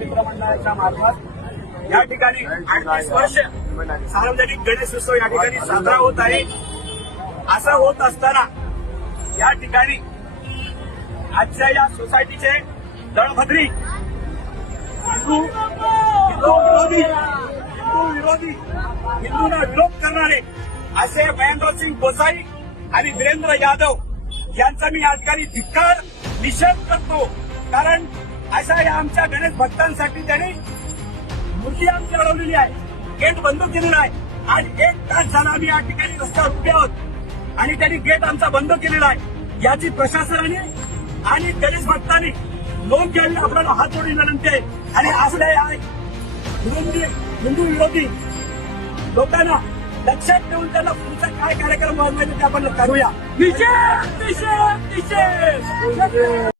मित्र मंडळाच्या मार्फत या ठिकाणी 38 वर्ष सार्वजनिक गणेशोत्सव या ठिकाणी साजरा होत आहे. असं होत असताना या ठिकाणी आजच्या या सोसायटीचे दळभद्री हिंदूंना विरोध करणारे असे महेंद्रसिंग गोसाई आणि वीरेंद्र यादव यांचा मी या ठिकाणी धिक्कार निषेध करतो. कारण अशा या आमच्या गणेश भक्तांसाठी त्यांनी मूर्ती आमची अडवलेली आहे, गेट बंद केलेला आहे. आज 1 तास झाला आम्ही या ठिकाणी रस्त्यावर उभे आहोत आणि त्यांनी गेट आमचा बंद केलेला आहे. याची प्रशासनाने आणि गणेश भक्तांनी लोक घ्यावी आपल्याला हात जोडून विनंती आहे. आणि असल्या हिंदू विरोधी लोकांना लक्षात ठेवून त्यांना पुढचा काय कार्यक्रम वाजवायचा ते आपण करूया. निषेध निषेध निषेध.